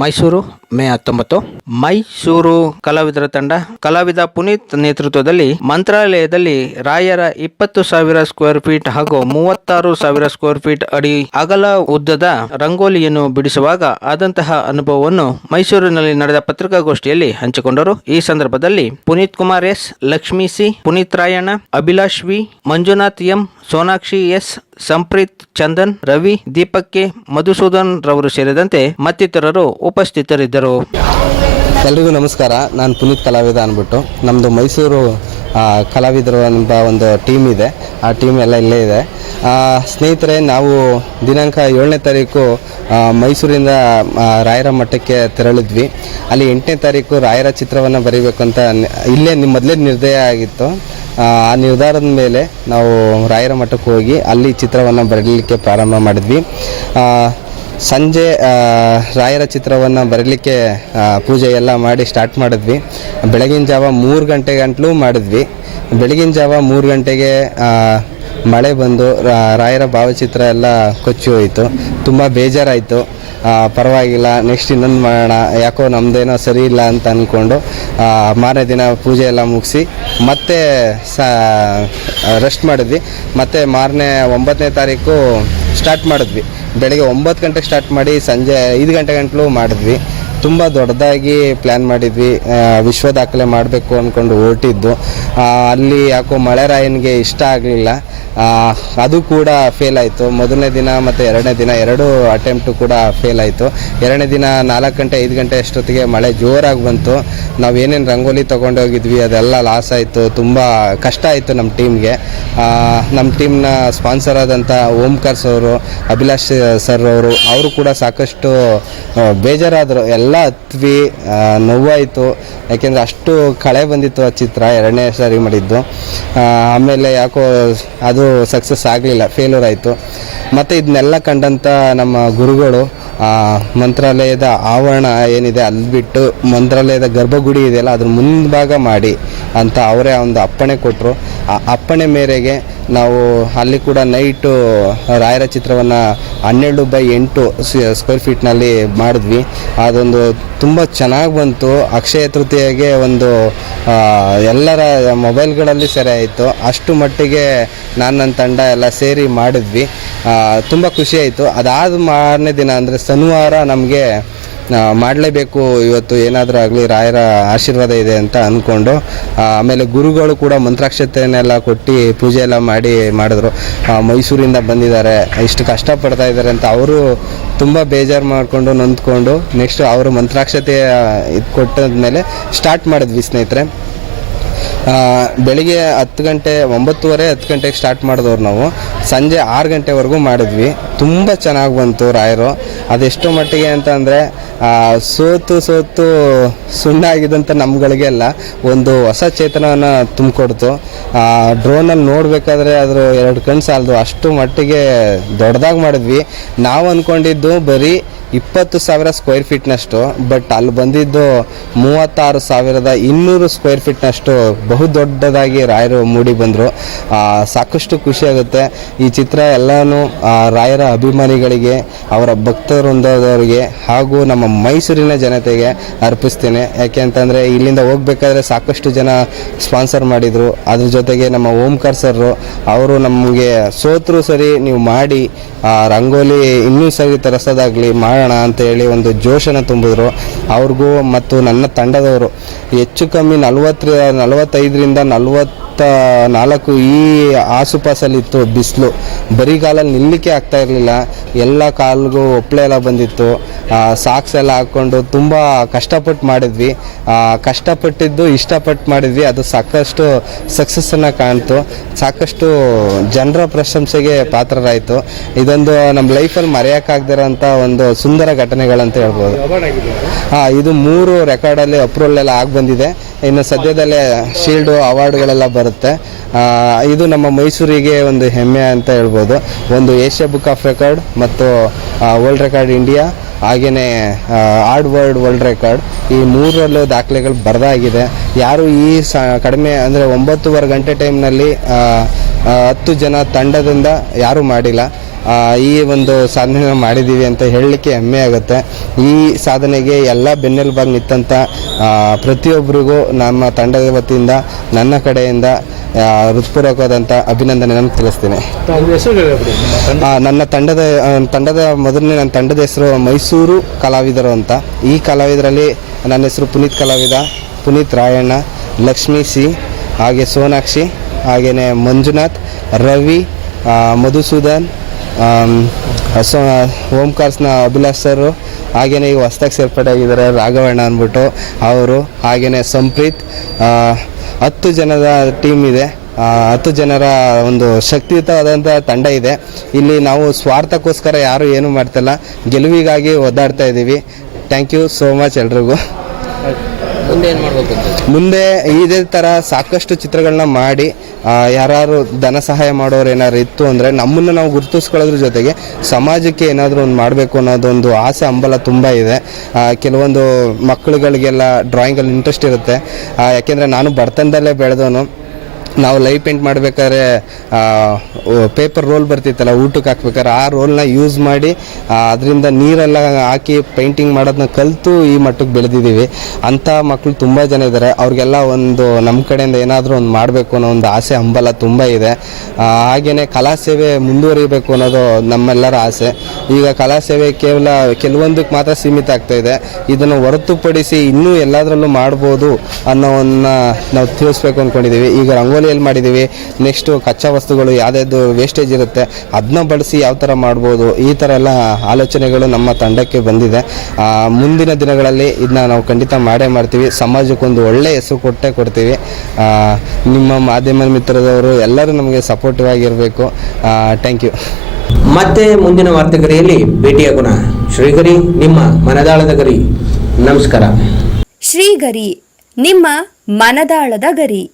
ಮೈಸೂರು, ಮೇ ಹತ್ತೊಂಬತ್ತು. ಮೈಸೂರು ಕಲಾವಿದರ ತಂಡ, ಕಲಾವಿದ ಪುನೀತ್ ನೇತೃತ್ವದಲ್ಲಿ ಮಂತ್ರಾಲಯದಲ್ಲಿ ರಾಯರ ಇಪ್ಪತ್ತು ಸಾವಿರ ಸ್ಕ್ವೇರ್ ಫೀಟ್ ಹಾಗೂ ಮೂವತ್ತಾರು ಸಾವಿರ ಸ್ಕ್ವೇರ್ ಫೀಟ್ ಅಡಿ ಅಗಲ ಉದ್ದದ ರಂಗೋಲಿಯನ್ನು ಬಿಡಿಸುವಾಗ ಆದಂತಹ ಅನುಭವವನ್ನು ಮೈಸೂರಿನಲ್ಲಿ ನಡೆದ ಪತ್ರಿಕಾಗೋಷ್ಠಿಯಲ್ಲಿ ಹಂಚಿಕೊಂಡರು. ಈ ಸಂದರ್ಭದಲ್ಲಿ Puneeth Kumar S, Lakshmi C, Puneeth Rayanna, Abhilash V, Manjunath M, Sonakshi S Sampreeth Chandan, Ravi, ದೀಪಕ್ಕೆ Madhusudan ರವರು ಸೇರಿದಂತೆ ಮತ್ತಿತರರು ಉಪಸ್ಥಿತರಿದ್ದರು. ಎಲ್ರಿಗೂ ನಮಸ್ಕಾರ. ನಾನು ಪುನೀತ್ ಕಲಾವಿದ ಅಂದ್ಬಿಟ್ಟು ನಮ್ಮದು ಮೈಸೂರು ಕಲಾವಿದರು ಎಂಬ ಒಂದು ಟೀಮ್ ಇದೆ. ಆ ಟೀಮ್ ಎಲ್ಲ ಇಲ್ಲೇ ಇದೆ. ಸ್ನೇಹಿತರೆ, ನಾವು ದಿನಾಂಕ ಏಳನೇ ತಾರೀಕು ಮೈಸೂರಿಂದ ರಾಯರ ಮಠಕ್ಕೆ ತೆರಳಿದ್ವಿ. ಅಲ್ಲಿ ಎಂಟನೇ ತಾರೀಕು ರಾಯರ ಚಿತ್ರವನ್ನು ಬರೀಬೇಕು ಅಂತ ಇಲ್ಲೇ ನಿಮ್ಮ ಮೊದಲೇ ನಿರ್ಣಯ ಆಗಿತ್ತು. ಆ, ನಿರ್ಧಾರದ ಮೇಲೆ ನಾವು ರಾಯರ ಮಠಕ್ಕೆ ಹೋಗಿ ಅಲ್ಲಿ ಚಿತ್ರವನ್ನು ಬರೀಲಿಕ್ಕೆ ಪ್ರಾರಂಭ ಮಾಡಿದ್ವಿ. ಸಂಜೆ ರಾಯರ ಚಿತ್ರವನ್ನು ಬರೀಲಿಕ್ಕೆ ಪೂಜೆ ಎಲ್ಲ ಮಾಡಿ ಸ್ಟಾರ್ಟ್ ಮಾಡಿದ್ವಿ. ಬೆಳಗಿನ ಜಾವ ಮೂರು ಗಂಟೆ ಗಂಟಲು ಮಾಡಿದ್ವಿ. ಬೆಳಗಿನ ಜಾವ ಮೂರು ಗಂಟೆಗೆ ಮಳೆ ಬಂದು ರಾಯರ ಭಾವಚಿತ್ರ ಎಲ್ಲ ಕೊಚ್ಚಿ ಹೋಯಿತು. ತುಂಬ ಬೇಜಾರಾಯಿತು. ಪರವಾಗಿಲ್ಲ ನೆಕ್ಸ್ಟ್ ಇನ್ನೊಂದು ಮಾಡೋಣ. ಯಾಕೋ ನಮ್ಮದೇನೋ ಸರಿ ಇಲ್ಲ ಅಂತ ಅಂದ್ಕೊಂಡು ಮಾರನೇ ದಿನ ಪೂಜೆ ಎಲ್ಲ ಮುಗಿಸಿ, ಮತ್ತೆ ಸ ರೆಸ್ಟ್ ಮಾಡಿದ್ವಿ. ಮತ್ತು ಮಾರನೇ ಒಂಬತ್ತನೇ ತಾರೀಕು ಸ್ಟಾರ್ಟ್ ಮಾಡಿದ್ವಿ. ಬೆಳಗ್ಗೆ ಒಂಬತ್ತು ಗಂಟೆಗೆ ಸ್ಟಾರ್ಟ್ ಮಾಡಿ, ಸಂಜೆ ಐದು ಗಂಟೆ ಗಂಟಲು ಮಾಡಿದ್ವಿ. ತುಂಬ ದೊಡ್ಡದಾಗಿ ಪ್ಲ್ಯಾನ್ ಮಾಡಿದ್ವಿ. ವಿಶ್ವ ದಾಖಲೆ ಮಾಡಬೇಕು ಅಂದ್ಕೊಂಡು ಹೊರಟಿದ್ದು. ಅಲ್ಲಿ ಯಾಕೋ ಮಳೆರಾಯನಿಗೆ ಇಷ್ಟ ಆಗಲಿಲ್ಲ. ಅದು ಕೂಡ ಫೇಲ್ ಆಯಿತು. ಮೊದಲನೇ ದಿನ ಮತ್ತು ಎರಡನೇ ದಿನ ಎರಡೂ ಅಟೆಂಪ್ಟು ಕೂಡ ಫೇಲ್ ಆಯಿತು. ಎರಡನೇ ದಿನ ನಾಲ್ಕು ಗಂಟೆ, ಐದು ಗಂಟೆ ಅಷ್ಟೊತ್ತಿಗೆ ಮಳೆ ಜೋರಾಗಿ ಬಂತು. ನಾವು ಏನೇನು ರಂಗೋಲಿ ತೊಗೊಂಡೋಗಿದ್ವಿ ಅದೆಲ್ಲ ಲಾಸ್ ಆಯಿತು. ತುಂಬ ಕಷ್ಟ ಆಯಿತು ನಮ್ಮ ಟೀಮ್ಗೆ ನಮ್ಮ ಟೀಮ್ನ ಸ್ಪಾನ್ಸರ್ ಆದಂಥ ಓಂಕಾರ್ಸ್ ಅವರು ಅಭಿಲಾಷ್ ಸರ್ ಅವರು ಅವರು ಕೂಡ ಸಾಕಷ್ಟು ಬೇಜಾರಾದರು. ಎಲ್ಲ ಹತ್ವಿ ನೋವಾಯಿತು ಯಾಕೆಂದರೆ ಅಷ್ಟು ಕಳೆ ಬಂದಿತ್ತು ಆ ಚಿತ್ರ, ಎರಡನೇ ಸಾರಿ ಮಾಡಿದ್ದು. ಆಮೇಲೆ ಯಾಕೋ ಅದು ಸಕ್ಸಸ್ ಆಗಲಿಲ್ಲ ಫೇಲ್ಯೂರ್ ಆಯಿತು. ಮತ್ತು ಇದನ್ನೆಲ್ಲ ಕಂಡಂಥ ನಮ್ಮ ಗುರುಗಳು ಮಂತ್ರಾಲಯದ ಆವರಣ ಏನಿದೆ, ಅಲ್ಲಿ ಬಿಟ್ಟು ಮಂತ್ರಾಲಯದ ಗರ್ಭಗುಡಿ ಇದೆಯಲ್ಲ, ಅದ್ರ ಮುಂಭಾಗ ಮಾಡಿ ಅಂತ ಅವರೇ ಒಂದು ಅಪ್ಪಣೆ ಕೊಟ್ಟರು ಆ ಅಪ್ಪಣೆ ಮೇರೆಗೆ ನಾವು ಅಲ್ಲಿ ಕೂಡ ನೈಟು ರಾಯರ ಚಿತ್ರವನ್ನು ಹನ್ನೆರಡು ಬೈ ಎಂಟು ಸ್ಕ್ವೇರ್ ಫೀಟ್ನಲ್ಲಿ ಮಾಡಿದ್ವಿ. ಅದೊಂದು ತುಂಬ ಚೆನ್ನಾಗಿ ಬಂತು. ಅಕ್ಷಯ ತೃತೀಯಗೆ ಒಂದು ಎಲ್ಲರ ಮೊಬೈಲ್ಗಳಲ್ಲಿ ಸೆರೆ ಆಯಿತು. ಅಷ್ಟು ಮಟ್ಟಿಗೆ ನಾನು ನನ್ನ ತಂಡ ಎಲ್ಲ ಸೇರಿ ಮಾಡಿದ್ವಿ. ತುಂಬ ಖುಷಿಯಾಯಿತು ಅದಾದ ಮಾರನೇ ದಿನ ಅಂದರೆ ಶನಿವಾರ ನಮಗೆ ಮಾಡಲೇಬೇಕು, ಇವತ್ತು ಏನಾದರೂ ಆಗಲಿ, ರಾಯರ ಆಶೀರ್ವಾದ ಇದೆ ಅಂತ ಅಂದ್ಕೊಂಡು ಆಮೇಲೆ ಗುರುಗಳು ಕೂಡ ಮಂತ್ರಾಕ್ಷತೆಯನ್ನೆಲ್ಲ ಕೊಟ್ಟು ಪೂಜೆ ಎಲ್ಲ ಮಾಡಿ ಮಾಡಿದ್ರು. ಮೈಸೂರಿಂದ ಬಂದಿದ್ದಾರೆ. ಇಷ್ಟು ಕಷ್ಟಪಡ್ತಾ ಇದ್ದಾರೆ ಅಂತ ಅವರು ತುಂಬ ಬೇಜಾರು ಮಾಡಿಕೊಂಡು ನೊಂದ್ಕೊಂಡು ನೆಕ್ಸ್ಟ್ ಅವರು ಮಂತ್ರಾಕ್ಷತೆ ಇದು ಕೊಟ್ಟಾದ್ಮೇಲೆ ಸ್ಟಾರ್ಟ್ ಮಾಡಿದ್ವಿ ಸ್ನೇಹಿತರೆ. ಬೆಳಿಗ್ಗೆ ಹತ್ತು ಗಂಟೆ, ಒಂಬತ್ತುವರೆ, ಹತ್ತು ಗಂಟೆಗೆ ಸ್ಟಾರ್ಟ್ ಮಾಡಿದವ್ರು ನಾವು. ಸಂಜೆ ಆರು ಗಂಟೆವರೆಗೂ ಮಾಡಿದ್ವಿ. ತುಂಬ ಚೆನ್ನಾಗಿ ಬಂತು ರಾಯರು. ಅದೆಷ್ಟು ಮಟ್ಟಿಗೆ ಅಂತ ಅಂದರೆ ಸೋತು ಸೋತು ಸುಣ್ಣ ಆಗಿದ್ದಂಥ ನಮ್ಗಳಿಗೆಲ್ಲ ಒಂದು ಹೊಸ ಚೇತನವನ್ನು ತುಂಬಿಕೊಡ್ತು. ಡ್ರೋನಲ್ಲಿ ನೋಡಬೇಕಾದ್ರೆ ಅದ್ರ ಎರಡು ಕಣ್ಣು ಸಾಲದು. ಅಷ್ಟು ಮಟ್ಟಿಗೆ ದೊಡ್ಡದಾಗಿ ಮಾಡಿದ್ವಿ. ನಾವು ಅಂದ್ಕೊಂಡಿದ್ದು ಬರೀ ಇಪ್ಪತ್ತು ಸಾವಿರ ಸ್ಕ್ವೇರ್ ಫೀಟ್ನಷ್ಟು ಬಟ್ ಅಲ್ಲಿ ಬಂದಿದ್ದು ಮೂವತ್ತಾರು ಸಾವಿರದ ಇನ್ನೂರು ಸ್ಕ್ವೇರ್ ಫೀಟ್ನಷ್ಟು ಬಹು ದೊಡ್ಡದಾಗಿ ರಾಯರು ಮೂಡಿ ಬಂದರು. ಸಾಕಷ್ಟು ಖುಷಿಯಾಗುತ್ತೆ ಈ ಚಿತ್ರ ಎಲ್ಲನೂ ರಾಯರ ಅಭಿಮಾನಿಗಳಿಗೆ, ಅವರ ಭಕ್ತವೃಂದದವರಿಗೆ ಹಾಗೂ ನಮ್ಮ ಮೈಸೂರಿನ ಜನತೆಗೆ ಅರ್ಪಿಸ್ತೇನೆ. ಯಾಕೆ ಅಂತಂದರೆ, ಇಲ್ಲಿಂದ ಹೋಗ್ಬೇಕಾದ್ರೆ ಸಾಕಷ್ಟು ಜನ ಸ್ಪಾನ್ಸರ್ ಮಾಡಿದರು. ಅದ್ರ ಜೊತೆಗೆ ನಮ್ಮ ಓಂಕಾರ್ ಸರ್ರು, ಅವರು ನಮಗೆ ಸೋತರು ಸರಿ, ನೀವು ಮಾಡಿ ರಂಗೋಲಿ ಇನ್ನೂ ಸರಿ ತರಿಸೋದಾಗಲಿ ಮಾಡೋಣ ಅಂತ ಹೇಳಿ ಒಂದು ಜೋಶನ್ನು ತುಂಬಿದ್ರು. ಅವ್ರಿಗೂ ಮತ್ತು ನನ್ನ ತಂಡದವರು ಹೆಚ್ಚು ಕಮ್ಮಿ ನಲವತ್ತರ ನಲವತ್ತೈದರಿಂದ ನಲವತ್ತ ನಾಲ್ಕು ಈ ಆಸುಪಾಸಲ್ಲಿತ್ತು ಬಿಸಿಲು. ಬರಿಗಾಲಲ್ಲಿ ನಿಲ್ಲಕ್ಕೆ ಆಗ್ತಾ ಇರಲಿಲ್ಲ. ಎಲ್ಲ ಕಾಲಿಗೂ ಒಪ್ಪಳೆ ಎಲ್ಲ ಬಂದಿತ್ತು. ಸಾಕ್ಸ್ ಎಲ್ಲ ಹಾಕ್ಕೊಂಡು ತುಂಬ ಕಷ್ಟಪಟ್ಟು ಮಾಡಿದ್ವಿ. ಕಷ್ಟಪಟ್ಟಿದ್ದು ಇಷ್ಟಪಟ್ಟು ಮಾಡಿದ್ವಿ. ಅದು ಸಾಕಷ್ಟು ಸಕ್ಸಸ್ಸನ್ನು ಕಾಣ್ತು. ಸಾಕಷ್ಟು ಜನರ ಪ್ರಶಂಸೆಗೆ ಪಾತ್ರರಾಯಿತು. ಇದೊಂದು ನಮ್ಮ ಲೈಫಲ್ಲಿ ಮರೆಯೋಕ್ಕಾಗದಿರೋಂಥ ಒಂದು ಸುಂದರ ಘಟನೆಗಳಂತ ಹೇಳ್ಬೋದು. ಹಾಂ ಇದು ಮೂರು ರೆಕಾರ್ಡಲ್ಲಿ ಅಪ್ರೂವಲ್ ಎಲ್ಲ ಆಗಿ ಬಂದಿದೆ ಇನ್ನು ಸದ್ಯದಲ್ಲೇ ಶೀಲ್ಡು ಅವಾರ್ಡ್ಗಳೆಲ್ಲ ಬರುತ್ತೆ. ಇದು ನಮ್ಮ ಮೈಸೂರಿಗೆ ಒಂದು ಹೆಮ್ಮೆ ಅಂತ ಹೇಳ್ಬೋದು. ಒಂದು ಏಷ್ಯಾ ಬುಕ್ ಆಫ್ ರೆಕಾರ್ಡ್ ಮತ್ತು ವರ್ಲ್ಡ್ ರೆಕಾರ್ಡ್ ಇಂಡಿಯಾ ಹಾಗೆಯೇ ಆರ್ಡ್ ವರ್ಲ್ಡ್ ವರ್ಲ್ಡ್ ರೆಕಾರ್ಡ್ ಈ ಮೂರರಲ್ಲೂ ದಾಖಲೆಗಳು ಬರದಾಗಿದೆ. ಯಾರು ಈ ಸ, ಕಡಿಮೆ ಅಂದರೆ ಒಂಬತ್ತುವರೆ ಗಂಟೆ ಟೈಮ್ನಲ್ಲಿ ಹತ್ತು ಜನ ತಂಡದಿಂದ ಯಾರೂ ಮಾಡಿಲ್ಲ. ಈ ಒಂದು ಸಾಧನೆ ಮಾಡಿದ್ದೀವಿ ಅಂತ ಹೇಳಲಿಕ್ಕೆ ಹೆಮ್ಮೆ ಆಗುತ್ತೆ. ಈ ಸಾಧನೆಗೆ ಎಲ್ಲ ಬೆನ್ನೆಲುಬಾಗಿ ನಿಂತಂಥ ಪ್ರತಿಯೊಬ್ಬರಿಗೂ ನಮ್ಮ ತಂಡದ ವತಿಯಿಂದ ನನ್ನ ಕಡೆಯಿಂದ ಹೃತ್ಪೂರ್ವಕವಾದಂಥ ಅಭಿನಂದನೆಯನ್ನು ತಿಳಿಸ್ತೀನಿ. ನನ್ನ ತಂಡದ ತಂಡದ ಮೊದಲನೇ ನನ್ನ ತಂಡದ ಹೆಸರು ಮೈಸೂರು ಕಲಾವಿದರು ಅಂತ. ಈ ಕಲಾವಿದರಲ್ಲಿ ನನ್ನ ಹೆಸರು ಪುನೀತ್ ಕಲಾವಿದ ಪುನೀತ್ ರಾಯಣ್ಣ ಲಕ್ಷ್ಮೀ ಸಿ ಹಾಗೆ ಸೋನಾಕ್ಷಿ ಹಾಗೆಯೇ ಮಂಜುನಾಥ್ ರವಿ ಮಧುಸೂದನ್ ಸೊ ಓಂಕಾರ್ಸ್ನ ಅಭಿಲಾಷ್ ಸರು ಹಾಗೆಯೇ ಈಗ ಹೊಸ್ದಾಗಿ ಸೇರ್ಪಡೆ ಆಗಿದ್ದಾರೆ ರಾಘವಣ್ಣ ಅಂದ್ಬಿಟ್ಟು ಅವರು ಹಾಗೆಯೇ ಸಂಪ್ರೀತ್ ಹತ್ತು ಜನದ ಟೀಮ್ ಇದೆ. ಹತ್ತು ಜನರ ಒಂದು ಶಕ್ತಿಯುತವಾದಂಥ ತಂಡ ಇದೆ. ಇಲ್ಲಿ ನಾವು ಸ್ವಾರ್ಥಕ್ಕೋಸ್ಕರ ಯಾರು ಏನು ಮಾಡ್ತಿಲ್ಲ. ಗೆಲುವಿಗಾಗಿ ಒದ್ದಾಡ್ತಾ ಇದ್ದೀವಿ. ಥ್ಯಾಂಕ್ ಯು ಸೋ ಮಚ್ ಎಲ್ರಿಗೂ. ಮುಂದೆ ಏನು ಮಾಡಬೇಕು ಮುಂದೆ ಇದೇ ಥರ ಸಾಕಷ್ಟು ಚಿತ್ರಗಳನ್ನ ಮಾಡಿ ಯಾರು ಧನ ಸಹಾಯ ಮಾಡೋರು ಏನಾದ್ರು ಇತ್ತು ಅಂದರೆ ನಮ್ಮನ್ನು ನಾವು ಗುರುತಿಸ್ಕೊಳ್ಳೋದ್ರ ಜೊತೆಗೆ ಸಮಾಜಕ್ಕೆ ಏನಾದರೂ ಒಂದು ಮಾಡಬೇಕು ಅನ್ನೋದೊಂದು ಆಸೆ, ಹಂಬಲ ತುಂಬ ಇದೆ. ಕೆಲವೊಂದು ಮಕ್ಕಳುಗಳಿಗೆಲ್ಲ ಡ್ರಾಯಿಂಗಲ್ಲಿ ಇಂಟ್ರೆಸ್ಟ್ ಇರುತ್ತೆ. ಯಾಕೆಂದರೆ ನಾನು ಬರ್ತನದಲ್ಲೇ ಬೆಳೆದವನು. ನಾವು ಲೈವ್ ಪೇಂಟ್ ಮಾಡ್ಬೇಕಾದ್ರೆ ಪೇಪರ್ ರೋಲ್ ಬರ್ತಿತ್ತಲ್ಲ, ಊಟಕ್ಕೆ ಹಾಕ್ಬೇಕಾದ್ರೆ ಆ ರೋಲ್ನ ಯೂಸ್ ಮಾಡಿ ಅದರಿಂದ ನೀರೆಲ್ಲ ಹಾಕಿ ಪೇಂಟಿಂಗ್ ಮಾಡೋದನ್ನ ಕಲಿತು ಈ ಮಟ್ಟಕ್ಕೆ ಬೆಳೆದಿದ್ದೀವಿ. ಅಂಥ ಮಕ್ಕಳು ತುಂಬ ಜನ ಇದ್ದಾರೆ. ಅವ್ರಿಗೆಲ್ಲ ಒಂದು ನಮ್ಮ ಕಡೆಯಿಂದ ಏನಾದರೂ ಒಂದು ಮಾಡಬೇಕು ಅನ್ನೋ ಒಂದು ಆಸೆ, ಹಂಬಲ ತುಂಬ ಇದೆ. ಹಾಗೆಯೇ ಕಲಾ ಸೇವೆ ಮುಂದುವರಿಬೇಕು ಅನ್ನೋದು ನಮ್ಮೆಲ್ಲರ ಆಸೆ. ಈಗ ಕಲಾ ಸೇವೆ ಕೇವಲ ಕೆಲವೊಂದಕ್ಕೆ ಮಾತ್ರ ಸೀಮಿತ ಆಗ್ತಾ ಇದೆ. ಇದನ್ನು ಹೊರತುಪಡಿಸಿ ಇನ್ನೂ ಎಲ್ಲದರಲ್ಲೂ ಮಾಡ್ಬೋದು ಅನ್ನೋವನ್ನ ನಾವು ತಿಳಿಸ್ಬೇಕು ಅಂದ್ಕೊಂಡಿದ್ದೀವಿ ಈಗ ರಂಗೋಲಿಯಲ್ಲಿ ಮಾಡಿದ್ದೀವಿ. ನೆಕ್ಸ್ಟು ಕಚ್ಚಾ ವಸ್ತುಗಳು ಯಾವುದ್ಯಾವುದು ವೇಸ್ಟೇಜ್ ಇರುತ್ತೆ ಅದನ್ನ ಬಳಸಿ ಯಾವ ಥರ ಮಾಡ್ಬೋದು ಈ ಥರ ಎಲ್ಲ ಆಲೋಚನೆಗಳು ನಮ್ಮ ತಂಡಕ್ಕೆ ಬಂದಿದೆ. ಆ, ಮುಂದಿನ ದಿನಗಳಲ್ಲಿ ಇದನ್ನ ನಾವು ಖಂಡಿತ ಮಾಡೇ ಮಾಡ್ತೀವಿ. ಸಮಾಜಕ್ಕೊಂದು ಒಳ್ಳೆ ಹೆಸರು ಕೊಟ್ಟೇ ಕೊಡ್ತೀವಿ. ಆ, ನಿಮ್ಮ ಮಾಧ್ಯಮ ಮಿತ್ರದವರು ಎಲ್ಲರೂ ನಮಗೆ ಸಪೋರ್ಟಿವ್ ಆಗಿರಬೇಕು. ಥ್ಯಾಂಕ್ ಯು ಮತ್ತೆ ಮುಂದಿನ ವಾರ್ತೆಗರಿಯಲ್ಲಿ ಭೇಟಿಯಾಗೋಣ. ಶ್ರೀಗರಿ ನಿಮ್ಮ ಮನದಾಳದ ಗರಿ. ನಮಸ್ಕಾರ. ಶ್ರೀಗರಿ ನಿಮ್ಮ ಮನದಾಳದ ಗರಿ.